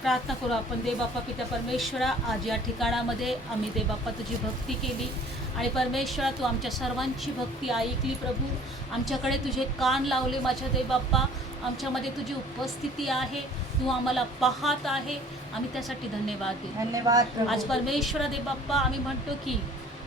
प्रार्थना करू आपण. देव बाप्पा पिता परमेश्वरा, आज या ठिकाणामध्ये आम्ही देव बाप्पा तुझी भक्ती केली आणि परमेश्वरा तू आमच्या सर्वांची भक्ती ऐकली प्रभू. आमच्याकडे तुझे कान लावले माझ्या देव बाप्पा. आमच्यामध्ये तुझी उपस्थिती आहे, तू आम्हाला पाहत आहे. आम्ही त्यासाठी धन्यवाद देतो. धन्यवाद आज परमेश्वरा देव बाप्पा आम्ही म्हणतो की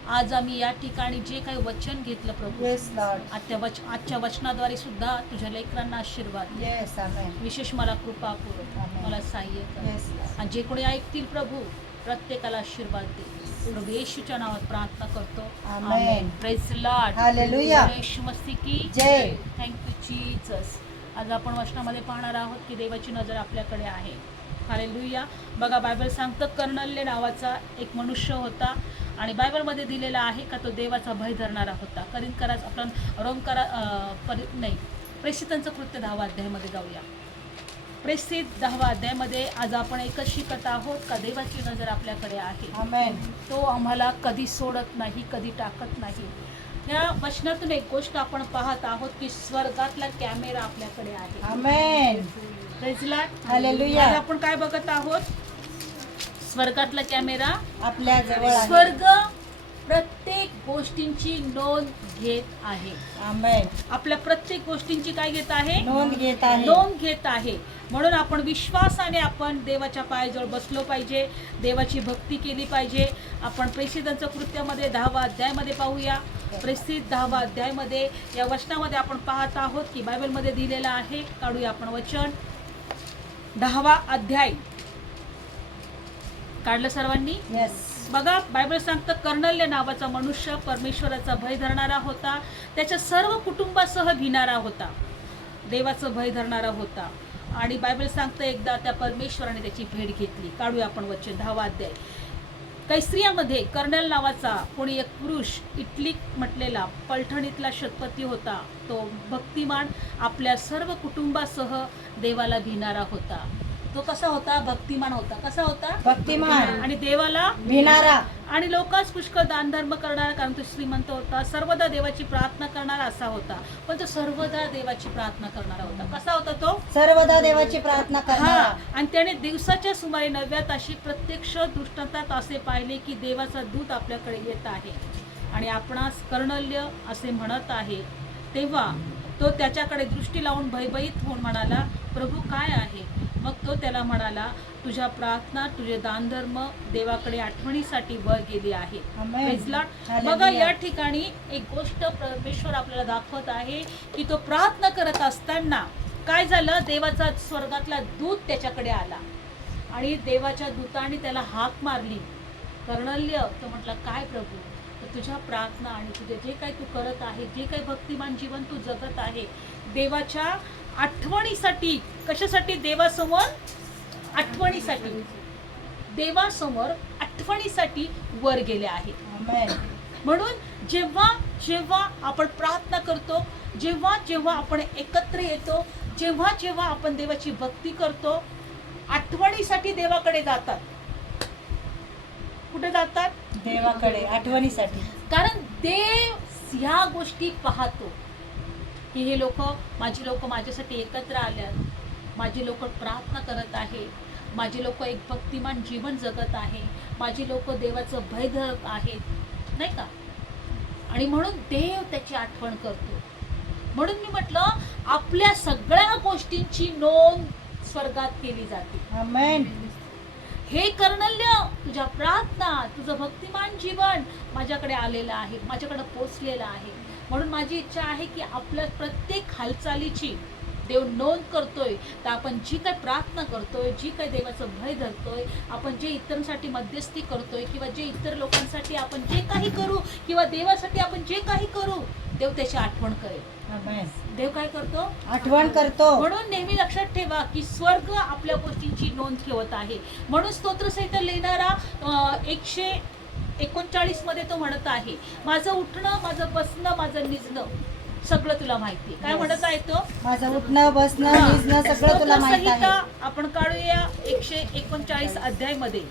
आज आम्ही या ठिकाणी जे काही वचन घेतलं प्रभू, येस लॉर्ड, आजच्या वचनाद्वारे सुद्धा तुझ्या लेकरांना आशीर्वाद दे. येस आमेन, विशेष मला कृपा करू, आमेन. मला सहाय्य कर. येस आणि जे कोणी ऐकतील प्रभू प्रत्येकाला आशीर्वाद दे. प्रभू येशूच्या नावात प्रार्थना करतो. आमेन. Praise Lord. हालेलुया. येशू मसीह की जय. Thank you Jesus. आज आपण वचनामध्ये पाहणार आहोत की देवाची नजर आपल्याकडे आहे. हालेलुया. बघा, बायबल सांगतं कर्नल्य नावाचा एक मनुष्य होता आणि बायबलमध्ये दिलेला आहे का तो देवाचा भय धरणारा होता. करीन आपण प्रेषितांचं कृत्य 10व्या अध्यायामध्ये जाऊया. प्रेषित 10व्या अध्यायामध्ये आज आपण एकच शिकत आहोत का देवाची नजर आपल्याकडे आहे. आमेन. तो आम्हाला कधी सोडत नाही, कधी टाकत नाही. या वचनातून एक गोष्ट आपण पाहत आहोत की स्वर्गातला कॅमेरा आपल्याकडे आहे. आमेन. Praise Lord. हालेलुया. आज आपण काय बघत आहोत? स्वर्गातला कॅमेरा आपल्या जवळ आहे. स्वर्ग प्रत्येक गोष्टींची नोंद घेत आहे. आमेन. आपल्या प्रत्येक गोष्टींची काय घेत आहे? नोंद घेत आहे. नोंद घेत आहे. म्हणून आपण विश्वासाने आपण देवाच्या पायाजवळ बसलो पाहिजे, देवाची भक्ती केली पाहिजे. आपण प्रेषितांचं कृत्यामध्ये 10व्या अध्यायामध्ये पाहूया. प्रेषित 10व्या अध्यायामध्ये या वचनामध्ये आपण पाहत आहोत की बायबलमध्ये दिलेलं आहे. काढूया आपण वचन. 10वा अध्याय काढलं सर्वांनी? येस. बघा, बायबल सांगतं कर्नल्य नावाचा मनुष्य परमेश्वराचा भय धरणारा होता, त्याच्या सर्व कुटुंबासह भिणारा होता, देवाचं भय धरणारा होता. आणि बायबल सांगतं एकदा त्या परमेश्वराने त्याची भेट घेतली. काढूया आपण वचन 10वा अध्याय. कैसरियामध्ये कर्नल नावाचा कोणी एक पुरुष, इटली म्हटलेला पलठणीतला शतपती होता. तो भक्तिमान, आपल्या सर्व कुटुंबासह देवाला भिणारा होता. तो कसा होता? भक्तिमान होता. कसा होता? भक्तिमान आणि देवाला भिणारा आणि लोकांस पुष्कळ दानधर्म करणारा, कारण तो श्रीमंत होता. सर्वदा देवाची प्रार्थना करणारा असा होता. पण तो सर्वदा देवाची प्रार्थना करणारा होता. कसा होता तो? सर्वदा देवाची प्रार्थना हा. करणारा. आणि त्याने दिवसाच्या सुमारे 9व्या ताशी प्रत्यक्ष दृष्टांतात असे पाहिले की देवाचा दूत आपल्याकडे येत आहे आणि आपणास कर्नल्य असे म्हणत आहे. तेव्हा तो त्याच्याकडे दृष्टी लावून भयभीत होऊन म्हणाला, प्रभू काय आहे? मग तो त्याला म्हणाला, तुझ्या प्रार्थना, तुझे दानधर्म देवाकडे आठवणीसाठी वर गेली आहे. आमेन. Praise Lord. हालेलुया. बघा, या ठिकाणी एक गोष्ट परमेश्वर आपल्याला दाखवत आहे की तो प्रार्थना करत असताना काय झालं? देवाचा स्वर्गातला दूत त्याच्याकडे आला आणि देवाच्या दूताने त्याला हाक मारली. कर्नल्य. तो म्हटला, काय प्रभू? तर तुझ्या प्रार्थना आणि तुझे जे काही तू करत आहे, जे काही भक्तिमान जीवन तू जगत आहे, देवाच्या आठवणीसाठी. कशासाठी? देवासमोर आठवणीसाठी. देवासमोर आठवणीसाठी वर गेले आहे. आमेन. म्हणून जेव्हा जेव्हा आपण प्रार्थना करतो, जेव्हा जेव्हा आपण एकत्र येतो, जेव्हा जेव्हा आपण देवाची भक्ती करतो, आठवणीसाठी देवाकडे जातात. कुठे जातात? देवाकडे आठवणीसाठी. कारण देव ह्या गोष्टी पाहतो की हे माझी लोक माझ्यासाठी एकत्र आल्यात, माझी लोक प्रार्थना करत आहे, माझी लोक एक भक्तिमान जीवन जगत आहे, माझी लोक देवाचं भय धरत आहेत, नाही का? आणि म्हणून देव त्याची आठवण करतो. म्हणून मी म्हटलं, आपल्या सगळ्या गोष्टींची नोंद स्वर्गात केली जाते. आमेन. हे कर्नल्य, तुझ्या प्रार्थना, तुझं भक्तिमान जीवन माझ्याकडे आलेलं आहे, माझ्याकडे पोचलेलं आहे. म्हणून माझी इच्छा आहे की आपल्या प्रत्येक हालचालीची देव नोंद करतोय. तर आपण जी काही प्रार्थना करतोय, जी काही देवाचं भय धरतोय, आपण जे इतरांसाठी मध्यस्थी करतोय किंवा जे इतर लोकांसाठी आपण जे काही करू किंवा देवासाठी आपण जे काही करू, देव त्याची आठवण करेल. आमेन. देव काय करतो? आठवण करतो. म्हणून नेहमी लक्षात ठेवा की स्वर्ग आपल्या गोष्टींची नोंद ठेवत आहे. म्हणून स्तोत्रसंहिता लिहिणारा 139 मध्ये तो म्हणत आहे, माझं उठणं, माझं बसणं, माझं निजणं सगळं तुला माहिती आहे. काय म्हणत आहे तो? माझं उठणं, बसणं, निजणं सगळं तुला माहित आहे. स्तोत्रसंहिता आपण काढूया 139 अध्याय मध्ये.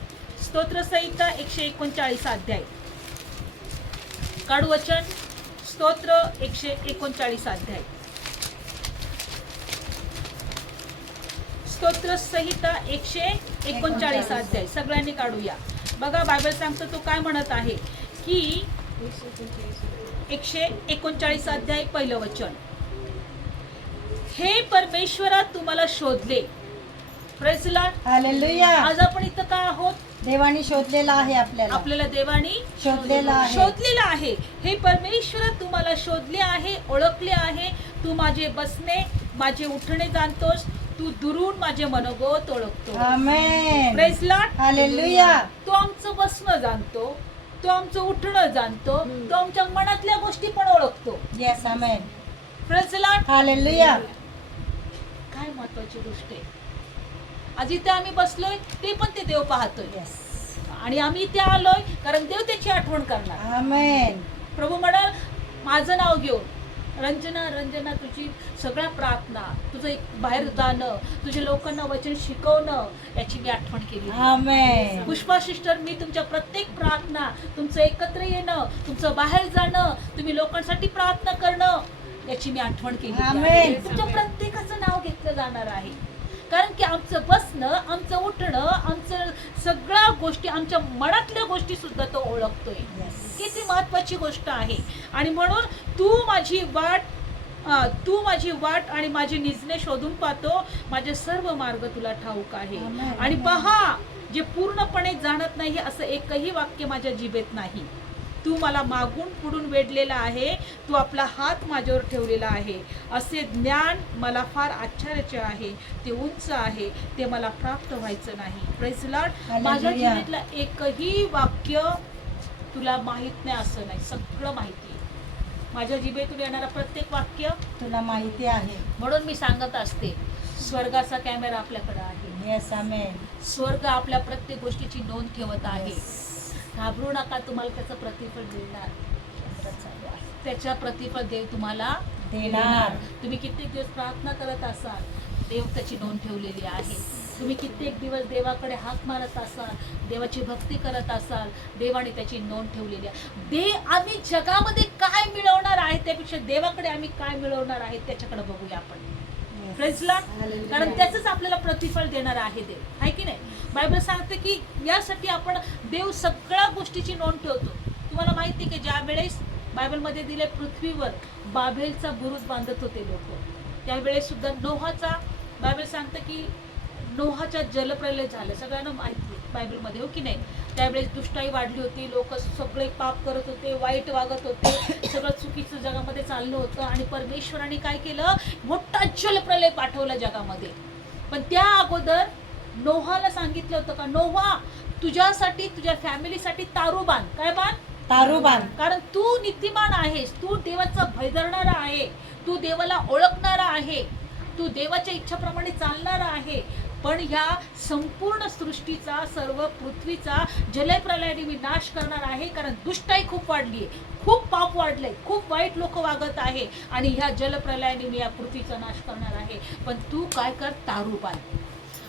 स्तोत्रसंहिता 139 अध्याय काढू वचन. स्तोत्र 139 अध्याय. स्तोत्र संहिता 139 अध्याय सगळ्यांनी काढूया. बघा बायबल सांगतो तो काय म्हणत आहे की 139 अध्याय पहिलं वचन, हे परमेश्वरा तुम्हाला शोधले. Praise the Lord. हालेलुया. आज आपण इथं का आहोत? देवाने शोधलेला आहे आपल्याला. आपल्याला देवानी शोधलेला आहे. शोधलेला आहे. हे परमेश्वर तुम्हाला शोधले आहे, ओळखले आहे. तू माझे बसणे, माझे उठणे जाणतोस. तू दुरून माझे मनोगत ओळखतो. आमेन. Praise Lord. हालेलुया. तो आमचं बसणं जाणतो, तो आमचं उठणं जाणतो, तो आमच्या मनातल्या गोष्टी पण ओळखतो. Yes. Amen. Praise Lord. Hallelujah. काय महत्वाची गोष्ट आहे. आज इथे आम्ही बसलोय ते पण ते देव पाहतोय. येस. आणि आम्ही इथे आलोय कारण देव त्याची आठवण करणार. आमेन. प्रभू म्हणाल माझं नाव घेऊन रंजना रंजना तुझी सगळ्या प्रार्थना, तुझं एक बाहेर जाणं, तुझ्या लोकांना वचन शिकवणं याची मी आठवण केली. आमेन. पुष्पा सिस्टर, मी तुमच्या प्रत्येक प्रार्थना, तुमचं एकत्र येणं, तुमचं बाहेर जाणं, तुम्ही लोकांसाठी प्रार्थना करणं याची मी आठवण केली. आमेन. तुमच्या प्रत्येकाचं नाव घेतलं जाणार आहे. कारण की आमचं बसणं, आमचं उठणं, आमचं सगळ्या गोष्टी, आमच्या मनातल्या गोष्टी सुद्धा तो ओळखतोय. किती महत्वाची गोष्ट आहे. आणि म्हणून तू माझी वाट आणि माझे निजणे शोधून पाहतो. माझे सर्व मार्ग तुला ठाऊक आहे. आमेन. आणि पहा, जे पूर्णपणे जाणत नाही असं एकही वाक्य माझ्या जिभेत नाही. तू मला मागून पुढून वेढलेला आहे, तू आपला हात माझ्यावर ठेवलेला आहे. असे ज्ञान मला फार आश्चर्याचे आहे. ते उंच आहे, ते मला प्राप्त व्हायचं नाही. Praise Lord. माझ्या हालेलुया. जिभेतला एकही वाक्य तुला माहित नाही असं नाही, सगळं माहिती आहे. माझ्या जिभेतून येणारा प्रत्येक वाक्य तुला माहिती आहे. म्हणून मी सांगत असते, स्वर्गाचा कॅमेरा आपल्याकडे आहे. येस. आमेन. स्वर्ग आपल्या प्रत्येक गोष्टीची नोंद ठेवत आहे. घाबरू नका, तुम्हाला त्याचं प्रतिफळ देणार. त्याच्या प्रतिफळ देव तुम्हाला देणार. तुम्ही कित्येक दिवस प्रार्थना करत असाल, देव त्याची नोंद ठेवलेली आहे. तुम्ही कित्येक दिवस देवाकडे हाक मारत असाल, देवाची भक्ती करत असाल, देवाने त्याची नोंद ठेवलेली आहे. आम्ही जगामध्ये काय मिळवणार आहे त्यापेक्षा देवाकडे आम्ही काय मिळवणार आहे त्याच्याकडे बघूया आपण. Praise Lord. कारण त्याचंच आपल्याला प्रतिफळ देणार आहे देव, आहे की नाही. बायबल सांगते की यासाठी आपण देव सगळ्या गोष्टीची नोंद ठेवतो. तुम्हाला माहिती आहे की ज्या वेळेस बायबलमध्ये दिले पृथ्वीवर बाबेलचा बुरुज बांधत होते लोक, त्यावेळेस सुद्धा नोहाचा, बायबल सांगतं की नोहाच्या जलप्रलय झालं. सगळ्यांना माहिती आहे बायबलमध्ये, हो की नाही. त्यावेळेस दुष्टाई वाढली होती, लोक सगळे पाप करत होते, वाईट वागत होते, सगळं चुकीचं जगामध्ये चाललं होतं. आणि परमेश्वराने काय केलं, मोठा जलप्रलय पाठवला जगामध्ये. पण त्या अगोदर नोहाला सांगितलं होतं का, नोहा तुझ्यासाठी, तुझ्या फॅमिलीसाठी तारू बांध. काय बांध? तारू बांध. कारण तू नीतिमान आहेस, तू देवाचा भय धरणारा आहे, तू देवाला ओळखणारा आहे, तू देवाच्या इच्छाप्रमाणे चालणारा आहे. पण ह्या संपूर्ण सृष्टीचा, सर्व पृथ्वीचा जलप्रलयाने मी नाश करणार आहे. कारण दुष्टाई खूप वाढली आहे, खूप पाप वाढलंय, खूप वाईट लोक वागत आहे. आणि ह्या जलप्रलयाने मी या पृथ्वीचा नाश करणार आहे. पण तू काय कर, तारू बांध.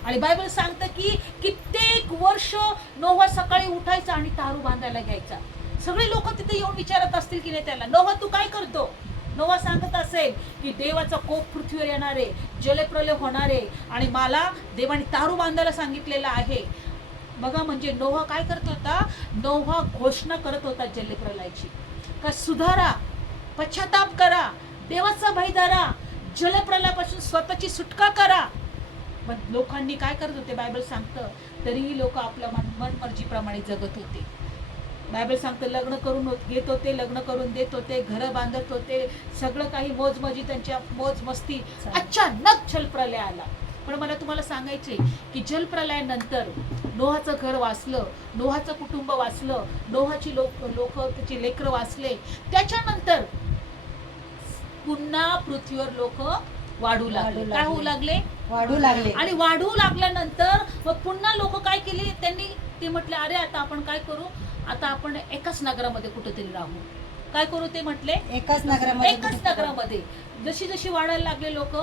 आणि बायबल सांगतं की कित्येक वर्ष नोहा सकाळी उठायचा आणि तारू बांधायला घ्यायचा. सगळे लोक तिथे येऊन विचारत असतील की नाही त्याला, नोहा तू काय करतो. नोहा सांगत असेल की देवाचा कोप पृथ्वीवर येणार आहे, जलप्रलय होणार आहे आणि मला देवाने तारू बांधायला सांगितलेलं आहे. बघा, म्हणजे नोहा काय करत होता, नोहा घोषणा करत होता जलप्रलयाची, का सुधारा, पश्चाताप करा, देवाचा भय धरा, जलप्रलयापासून स्वतःची सुटका करा. पण लोकांनी काय करत होते, बायबल सांगतं तरीही लोक आपल्या मनमर्जीप्रमाणे जगत होते. बायबल सांगतं लग्न करून घेत होते, लग्न करून देत होते, घरं बांधत होते, सगळं काही मोजमजी, त्यांच्या मोज मस्ती. अचानक जलप्रलय आला. पण मला तुम्हाला सांगायचे की जलप्रलयानंतर नोहाचं घर वाचलं, नोहाचं कुटुंब वाचलं, नोहाची लोक त्याची लेकरं वाचले. त्याच्यानंतर पुन्हा पृथ्वीवर लोक वाढू लागले. काय होऊ लागले? वाढू लागले. आणि वाढू लागल्यानंतर मग पुन्हा लोक काय केले, त्यांनी ते म्हटले अरे आता आपण काय करू, आता आपण एकाच नगरामध्ये कुठेतरी राहू. काय करू ते म्हटले, एकाच नगरामध्ये. एकाच नगरामध्ये. जशी जशी वाढायला लागले लोक,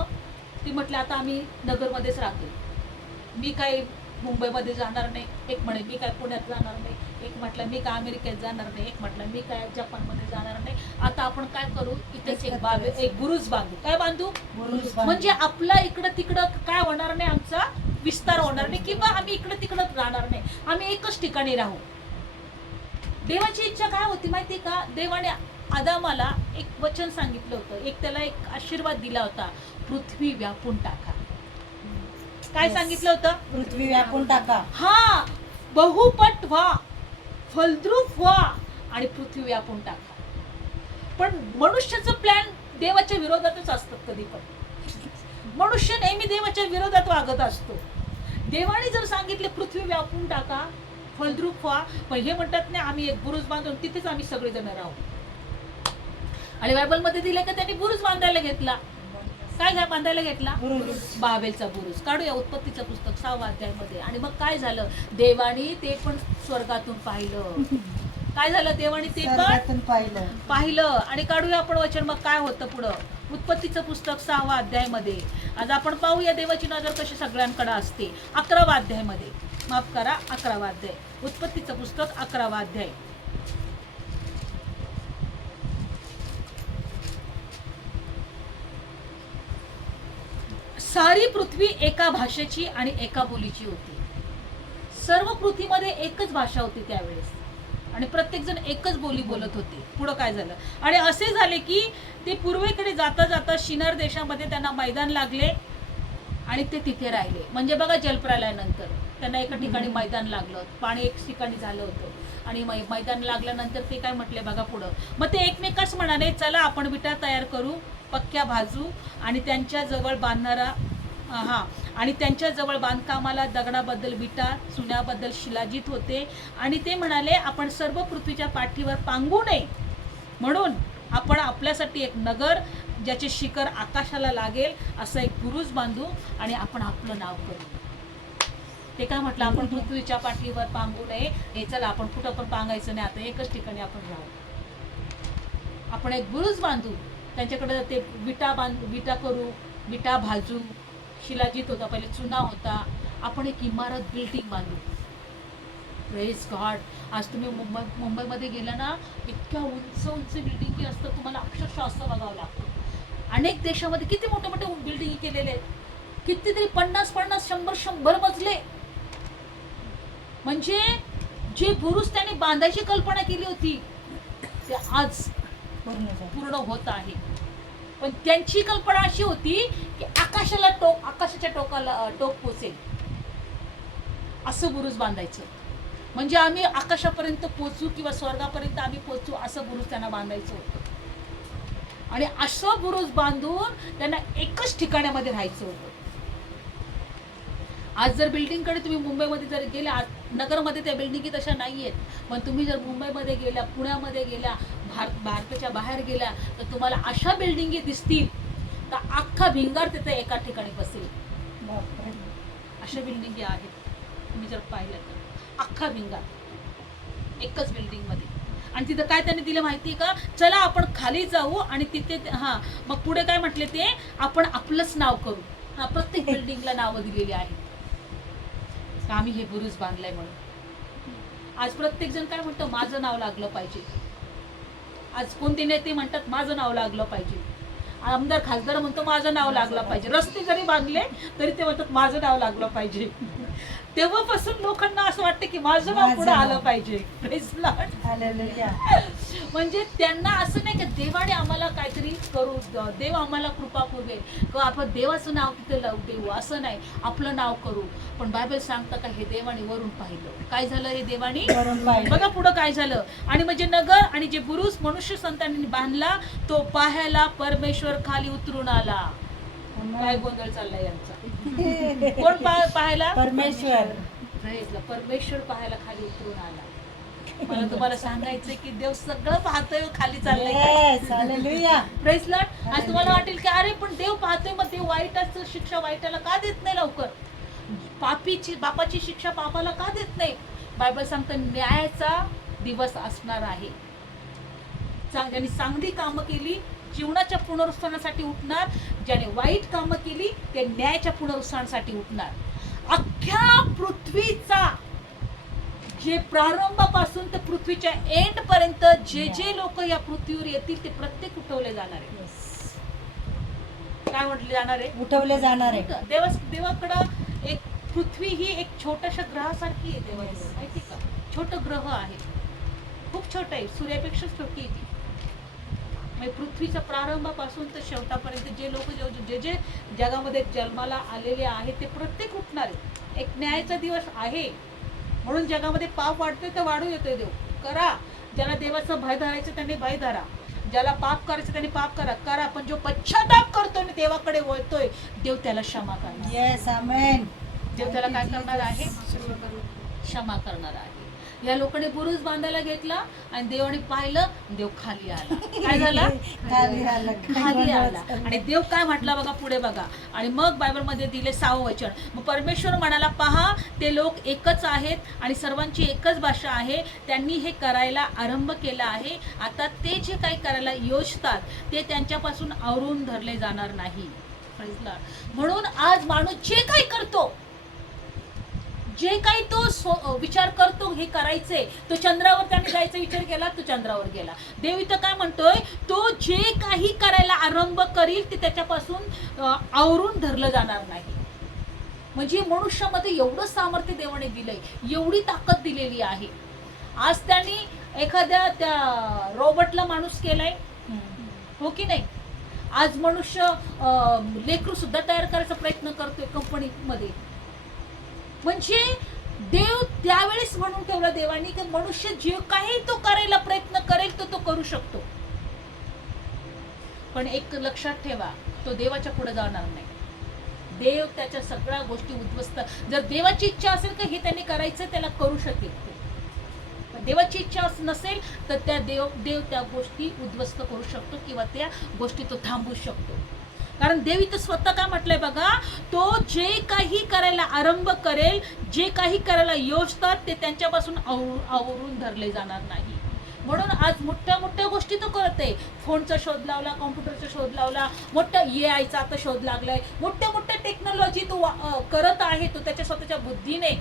ती म्हटले आता आम्ही नगरमध्येच राहतो. मी काय मुंबईमध्ये जाणार नाही, एक म्हणे मी काय पुण्यात जाणार नाही, एक म्हटलं मी काय अमेरिकेत जाणार नाही, एक म्हटलं मी काय जपानमध्ये जाणार नाही. आता आपण काय करू, इथेच एक बुरुज बांधू. काय बांधू? बुरुज बांधू. म्हणजे आपला इकडं तिकडं काय होणार नाही, आमचा विस्तार होणार नाही किंवा आम्ही इकडं तिकडं राहणार नाही, आम्ही एकच ठिकाणी राहू. देवाची इच्छा काय होती माहिती का? देवाने आदामाला एक वचन सांगितलं होतं, एक त्याला एक आशीर्वाद दिला होता, पृथ्वी व्यापून टाका. काय सांगितलं होतं? पृथ्वी व्यापून टाका. हा, बहुपट व्हा, फलद्रूप व्हा आणि पृथ्वी व्यापून टाका. पण मनुष्याचं प्लॅन देवाच्या विरोधातच असतात. कधी पण मनुष्य नेहमी देवाच्या विरोधात वागत असतो. देवाने जर सांगितले पृथ्वी व्यापून टाका, फलद्रूप व्हा, पण हे म्हणतात नाही आम्ही एक बुरुज बांधून तिथेच आम्ही सगळेजण राहू. आणि बायबलमध्ये दिलं का त्यांनी बुरुज बांधायला घेतला. काय बांधायला घेतला? बुरुज. बाबेलचा बुरुज. काढूया उत्पत्तीचं पुस्तक 6व्या अध्यायामध्ये. आणि मग काय झालं, देवानी ते पण स्वर्गातून पाहिलं. काय झालं, देवानी ते पण स्वर्गातून पाहिलं. आणि काढूया आपण वचन, मग काय होतं पुढं. उत्पत्तीचं पुस्तक 6व्या अध्यायामध्ये आज आपण पाहूया देवाची नजर कशी सगळ्यांकडे असते. 11व्या अध्यायामध्ये, माफ करा, 11वा अध्याय, उत्पत्तीचं पुस्तक 11वा अध्याय. सारी पृथ्वी एका भाषेची आणि एका बोलीची होती. सर्व पृथ्वीमध्ये एकच भाषा होती त्यावेळेस आणि प्रत्येक जण एकच बोली बोलत होते. पुढं काय झालं, आणि असे झाले की ते पूर्वेकडे जाता जाता शिनार देशामध्ये त्यांना मैदान लागले आणि ते तिथे राहिले. म्हणजे बघा, जलप्रलयानंतर त्यांना एका ठिकाणी मैदान लागलं, पाणी एक ठिकाणी झालं होतं आणि मैदान लागल्यानंतर ते काय म्हटले बघा पुढं, मग ते एकमेकाच म्हणाले चला आपण विटा तयार करू, पक्क्या भाजू आणि त्यांच्या जवळ बांधणारा आणि त्यांच्या जवळ बांधकामाला दगडाबद्दल विटा, चुन्याबद्दल शिलाजीत होते. आणि ते म्हणाले आपण सर्व पृथ्वीच्या पाठीवर पांगू नये म्हणून आपण आपल्यासाठी एक नगर ज्याचे शिखर आकाशाला लागेल असं एक बुरुज बांधू आणि आपण आपलं नाव करू. ते काय म्हटलं, आपण पृथ्वीच्या पाठीवर पांगू नये, हे चला आपण कुठं पण पांगायचं नाही, आता एकच ठिकाणी आपण राहू, आपण एक बुरुज बांधू, त्यांच्याकडे ते विटा करू, विटा भाजू, शिलाजीत होता, पहिले चुना होता, आपण एक इमारत बिल्डिंग बांधू. Praise God. आज तुम्ही मुंबईमध्ये गेला ना, इतक्या उंच उंच बिल्डिंगी असतात, तुम्हाला अक्षरशः असं बघावं लागतं. अनेक देशामध्ये किती मोठे मोठे बिल्डिंग केलेले आहेत, कितीतरी 50-50, 100-100 मजले. म्हणजे जे बुरुज त्याने बांधायची कल्पना केली होती ते आज पूर्ण होत आहे. पण त्यांची कल्पना अशी होती की आकाशाच्या टोक पोचेल असं बुरुज बांधायचं. म्हणजे आम्ही आकाशापर्यंत पोचू किंवा स्वर्गापर्यंत आम्ही पोचू असं बुरुज त्यांना बांधायचं होतं. आणि असं बुरुज बांधून त्यांना एकच ठिकाणामध्ये राहायचं होतं. आज जर बिल्डिंगकडे तुम्ही मुंबईमध्ये जर गेल्या, नगरमध्ये त्या बिल्डिंगी तशा नाही आहेत, पण तुम्ही जर मुंबईमध्ये गेल्या, पुण्यामध्ये गेल्या, भारताच्या बाहेर गेल्या तर तुम्हाला अशा बिल्डिंगी दिसतील तर अख्खा भिंगार तिथे एका ठिकाणी बसेल. अशा बिल्डिंगी आहेत, तुम्ही जर पाहिलं तर अख्खा भिंगार एकच बिल्डिंग मध्ये. आणि तिथं काय त्यांनी दिलं माहिती का, चला आपण खाली जाऊ आणि तिथे मग पुढे काय म्हटले ते, आपण आपलंच नाव करू. प्रत्येक बिल्डिंगला नावं दिलेली आहेत, आम्ही हे बुरुज बांधलाय म्हणून. आज प्रत्येक जण काय म्हणतो, माझं नाव लागलं पाहिजे. आज कोणते नेते म्हणतात माझं नाव लागलं पाहिजे, आमदार खासदार म्हणतो माझं नाव लागलं पाहिजे, रस्ते जरी बांधले तरी ते म्हणतात माझं नाव लागलं पाहिजे. तेव्हापासून लोकांना असं वाटतं की माझं नाव पुढे आलं पाहिजे. Praise Lord. हालेलुया. म्हणजे त्यांना असं नाही की देवाने आम्हाला काहीतरी करू, देव आम्हाला कृपा पुरवेल किंवा आपण देवाचं नाव तिथे देऊ, असं नाही, आपलं नाव करू. पण बायबल सांगतं का हे देवाने वरून पाहिलं. काय झालं, हे देवाने बघा पुढं काय झालं. आणि म्हणजे नगर आणि जे बुरुज मनुष्य संतांनी बांधला तो पाहायला परमेश्वर खाली उतरून आला. काय गोंधळ चाललाय यांचा. कोण पाहायला? परमेश्वर. परमेश्वर पाहायला खाली उतरून आला. मला तुम्हाला सांगायचंय की देव सगळं पाहतोय, खाली चाललंय. Praise Lord. आज तुम्हाला वाटेल की अरे पण देव पाहतोय, मग देव वाईटाचं शिक्षा वाईटाला का देत नाही लवकर, बापाची शिक्षा पापाला का देत नाही. बायबल सांगतं न्यायाचा दिवस असणार आहे. ज्याने चांगली कामं केली जीवनाच्या पुनरुत्थानासाठी उठणार, ज्याने वाईट कामं केली ते न्यायाच्या पुनरुत्थानासाठी उठणार. अख्ख्या पृथ्वी जे प्रारंभापासून ते पृथ्वीच्या एंड पर्यंत जे जे लोक या पृथ्वीवर येतील ते प्रत्येक उठवले जाणार आहे. काय म्हटले जाणार आहे? उठवले जाणार आहे. देवाकडं एक पृथ्वी ही एक छोट्याशा ग्रहासारखी आहे. देवाकडे माहिती का? छोट ग्रह आहे, खूप छोट आहे, सूर्यापेक्षा छोटी आहे ती. म्हणजे पृथ्वीचा प्रारंभापासून तर शेवटापर्यंत जे लोक जे जे जगामध्ये जन्माला आलेले आहेत ते प्रत्येक उठणार आहे. एक न्यायाचा दिवस आहे म्हणून जगामध्ये पाप वाढतोय तर वाढू येतोय. देव करा, ज्याला देवाचं भय धरायचं त्यांनी भय धरा, ज्याला पाप करायचं त्यांनी पाप करा. पण जो पश्चाताप करतोय आणि देवाकडे वळतोय देव त्याला क्षमा करणार. येस आमेन. देव त्याला काय करणार आहे? क्षमा करणार आहे. या लोकांनी बुरुज बांधायला घेतला आणि देवाने पाहिलं, देव खाली आला. काय झाला? खाली आला. आणि देव काय म्हटला बघा, पुढे बघा. आणि मग बायबलमध्ये दिले 6वं वचन. मग परमेश्वर म्हणाला, पहा ते लोक एकच आहेत आणि सर्वांची एकच भाषा आहे. त्यांनी हे करायला आरंभ केला आहे. आता ते जे काही करायला योजतात ते त्यांच्यापासून आवरून धरले जाणार नाही. म्हणून आज माणूस जे काही करतो, जे काही तो विचार करतो हे करायचंय, तो चंद्रावर त्याने जायचा विचार केला, तो चंद्रावर गेला. देव इथं काय म्हणतोय, तो जे काही करायला आरंभ करील ते त्याच्यापासून आवरून धरलं जाणार नाही. म्हणजे मनुष्यामध्ये एवढं सामर्थ्य देवाने दिलंय, एवढी ताकद दिलेली आहे. आज त्यांनी एखाद्या त्या रोबोटला माणूस केलाय, हो की नाही? आज मनुष्य लेकरू सुद्धा तयार करायचा प्रयत्न करतोय कंपनीमध्ये. म्हणजे देव त्यावेळेस म्हणून ठेवलं देवानी की मनुष्य जे काही तो करायला प्रयत्न करेल तो करू शकतो. पण एक लक्षात ठेवा, तो देवाच्या पुढे जाणार नाही. देव त्याच्या सगळ्या गोष्टी उद्ध्वस्त, जर देवाची इच्छा असेल तर हे त्यांनी करायचं त्याला करू शकेल. पण देवाची इच्छा नसेल तर देव त्या गोष्टी उद्ध्वस्त करू शकतो किंवा त्या गोष्टी तो थांबवू शकतो. कारण देव इथं स्वतः काय म्हटलंय बघा, तो जे काही करायला आरंभ करेल, जे काही करायला योजतात ते त्यांच्यापासून आवरून धरले जाणार नाही. म्हणून आज मोठ्या मोठ्या गोष्टी तो करत आहे. फोनचा शोध लावला, कॉम्प्युटरचा शोध लावला, मोठ्या AI चा आता शोध लागलाय, मोठ्या मोठ्या टेक्नॉलॉजी तो करत आहे. तो त्याच्या स्वतःच्या बुद्धीने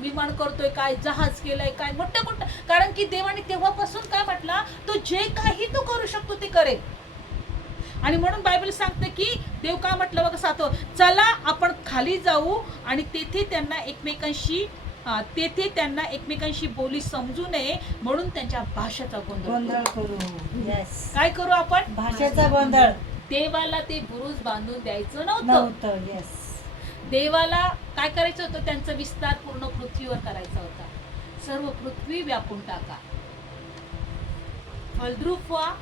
विमान करतोय, काय जहाज केलंय, काय मोठ्या मोठ्या. कारण की देवाने तेव्हापासून काय म्हटला, तो जे काही तो करू शकतो ते करेल. आणि म्हणून बायबल सांगते की देव काय म्हटलं बघा 7, चला आपण खाली जाऊ आणि तेथे त्यांना एकमेकांशी बोली समजू नये म्हणून त्यांच्या भाषेचा गोंधळ करू. काय करू आपण? भाषेचा गोंधळ. देवाला ते बुरुज बांधून द्यायचं नव्हतं. देवाला काय करायचं होतं? त्यांचा विस्तार पूर्ण पृथ्वीवर करायचा होता. सर्व पृथ्वी व्यापून टाका, फलद्रूप व्हा,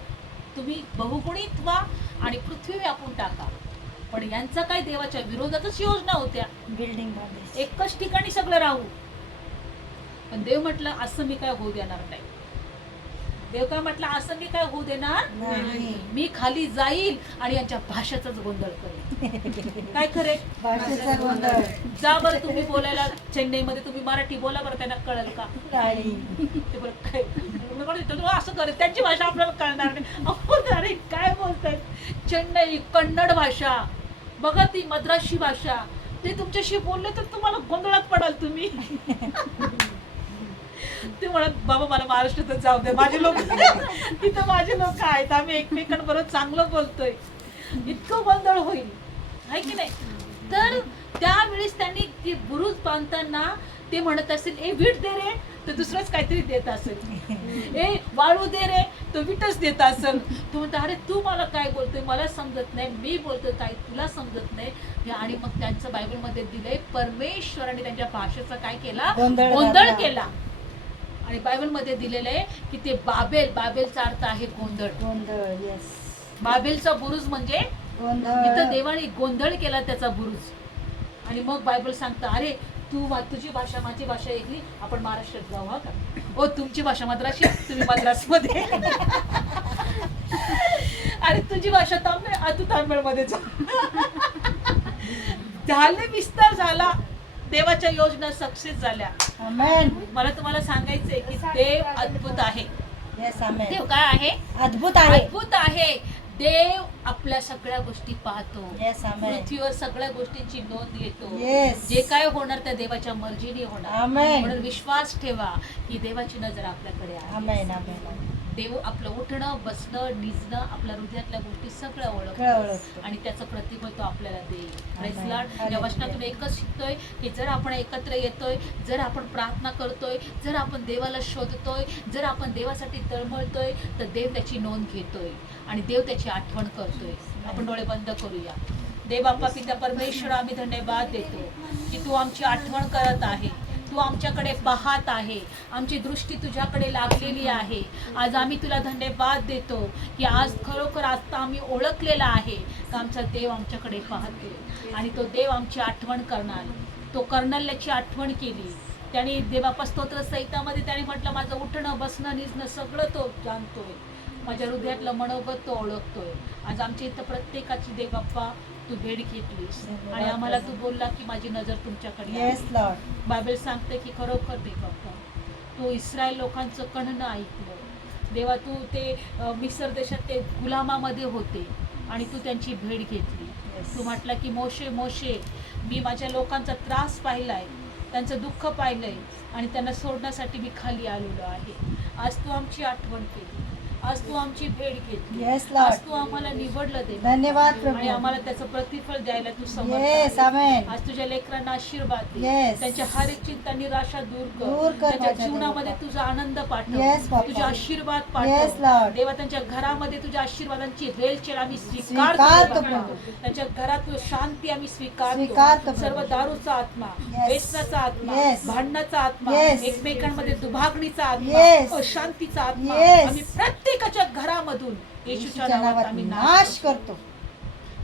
तुम्ही बहुगुणित व्हा आणि पृथ्वी व्यापून टाका. पण यांचा काय देवाच्या विरोधातच योजना होत्या, बिल्डिंग एकच ठिकाणी सगळं राहू. पण देव म्हटलं असं मी काय होऊ देणार नाही. देव काय म्हटलं, असं मी काय होऊ देणार नाही. मी खाली जाईल आणि यांच्या भाषेचाच गोंधळ करेल. काय करेल? भाषेचा गोंधळ. जा बरं तुम्ही बोलायला चेन्नईमध्ये, तुम्ही मराठी बोला बरं, त्यांना कळेल का? ते बरं काय असं करेल, त्यांची भाषा आपल्याला कळणार नाही. अरे काय बोलतायत? चेन्नई कन्नड भाषा बघा, ती मद्रासी भाषा, ते तुमच्याशी बोलले तर तुम्हाला गोंधळात पडाल तुम्ही. ते म्हणत, बाबा मला महाराष्ट्रातच जाऊ दे, माझे लोक तिथं माझे लोक आहेत, आम्ही एकमेकांबरोबर चांगलं बोलतोय. इतकं गोंधळ होईल, आहे की नाही? तर त्यावेळेस त्यांनी ती बुरुज बांधताना ते म्हणत असेल, ए वीट दे रे, तर दुसरंच काहीतरी देत असेल. ए वाळू दे रे, तो विटच देत असेल. तो म्हणतो, अरे तू मला काय बोलतोय, मला समजत नाही, मी बोलतोय काय तुला समजत नाही. आणि मग त्यांचं बायबलमध्ये दिलंय, परमेश्वराने त्यांच्या भाषेचा काय केला? गोंधळ केला. आणि बायबलमध्ये दिलेलं आहे की ते बाबेलचा अर्थ आहे गोंधळ. बाबेलचा बुरुज म्हणजे इथं देवाने गोंधळ केला त्याचा बुरुज. आणि मग बायबल सांगतं, अरे तुझी भाषा माझी भाषा ऐकली, आपण महाराष्ट्रात जाऊ हा का? ओ तुमची भाषा मद्रासी, तुम्ही मद्रासमध्ये. अरे तुझी भाषा तामिळ, तू तामिळमध्ये जा. झाले, विस्तार झाला, देवाच्या योजना सक्सेस झाल्या. मला तुम्हाला सांगायचंय की देव अद्भुत आहे. देव काय आहे? अद्भुत आहे. अद्भुत आहे. देव आपल्या सगळ्या गोष्टी पाहतो. Yes, amen. पृथ्वीवर सगळ्या गोष्टींची नोंद घेतो. Yes. जे काय होणार त्या देवाच्या मर्जीने होणार. Amen. म्हणून विश्वास ठेवा की देवाची नजर आपल्याकडे आहे. आमेन आमेन. देव आपलं उठणं बसणं निजणं आपल्या हृदयातल्या गोष्टी सगळ्या सगळं ओळखतो ओळखतो. आणि त्याचं प्रतिफळ तो आपल्याला देईल. Praise Amen. Lord. या Hallelujah. वचनातून एकच शिकतोय की जर आपण एकत्र येतोय, जर आपण प्रार्थना करतोय, जर आपण देवाला शोधतोय, जर आपण देवासाठी तळमळतोय, तर देव त्याची नोंद घेतोय आणि देव त्याची आठवण करतोय. आपण डोळे बंद करूया. देव बाप्पा पिता परमेश्वर, आम्ही धन्यवाद देतो की तू आमची आठवण करत आहे, तू आमच्याकडे पाहत आहे, आमची दृष्टी तुझ्याकडे लागलेली आहे. आज आम्ही तुला धन्यवाद देतो की आज खरोखर आता आम्ही ओळखलेला आहे की आमचा देव आमच्याकडे पाहतो आणि तो देव आमची आठवण करणार. तो कर्नल्याची आठवण केली त्याने. देवापा स्तोत्र संहितामध्ये त्याने म्हटलं माझं उठणं बसणं निजणं सगळं तो जाणतोय, माझ्या हृदयातलं मनोगत तो ओळखतोय. आज आमच्या इथं प्रत्येकाची देवबाप्पा तू भेट घेतलीस आणि आम्हाला तू बोलला की माझी नजर तुमच्याकडे आहे. Yes Lord. बायबल सांगते की खरोखर देवबाप्पा तू इस्रायल लोकांचं कणनं ऐकलं. देवा तू ते मिसर देशात ते गुलामामध्ये होते आणि तू त्यांची भेट घेतली. Yes. तू म्हटला की मोशे मोशे मी माझ्या लोकांचा त्रास पाहिलाय, त्यांचं दुःख पाहिलंय आणि त्यांना सोडण्यासाठी मी खाली आलेलो आहे. आज तू आमची आठवण केली, आज तू आमची भेट घेतली, Yes, Lord. आज तू आम्हाला निवडलं दे धन्यवाद आणि प्रभू. आम्हाला त्याचं प्रतिफळ द्यायला तू समर्थ येस आहेस. आमेन. आज तुझ्या लेकरांना आशीर्वाद दे. Yes. त्यांच्या हर एक चिंता निराशा दूर दूर कर. कर त्यांच्या माझ्या जीवनामध्ये देवा. तुझा आनंद पाठव. Yes, बाप्पा. तुझे आशीर्वाद Yes, पाठव. Lord. देवा त्यांच्या घरामध्ये तुझ्या आशीर्वादांची रेलचेल आम्ही स्वीकारतो स्वीकारतो. प्रभू. त्यांच्या घरात तुझी शांती आम्ही स्वीकारतो स्वीकारतो. प्रभू. सर्व दारूचा आत्मा, Yes. व्यसनाचा आत्मा, Yes. भांडणाचा आत्मा, Yes. एकमेकांमध्ये दुभागणीचा आत्मा, Yes. अशांतीचा आत्मा Yes. आम्ही प्रत्येकाच्या घरामधून येशूच्या नावात आम्ही नाश करतो.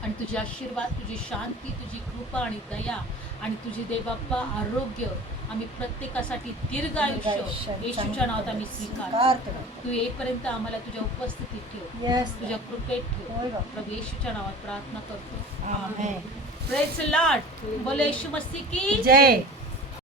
आणि तुझे आशीर्वाद, तुझी शांती, तुझी कृपा आणि दया आणि तुझी देवबाप्पा आरोग्य आम्ही प्रत्येकासाठी दीर्घ आयुष्य येशूच्या नावात आम्ही स्वीकारतो. तू येईपर्यंत आम्हाला तुझ्या उपस्थितीत ठेव, येस तुझ्या कृपेत होय ठेव. बाप्पा. प्रभू येशूच्या नावात प्रार्थना करतो. आमेन. Praise Lord. बोले येशू मसीह की जय.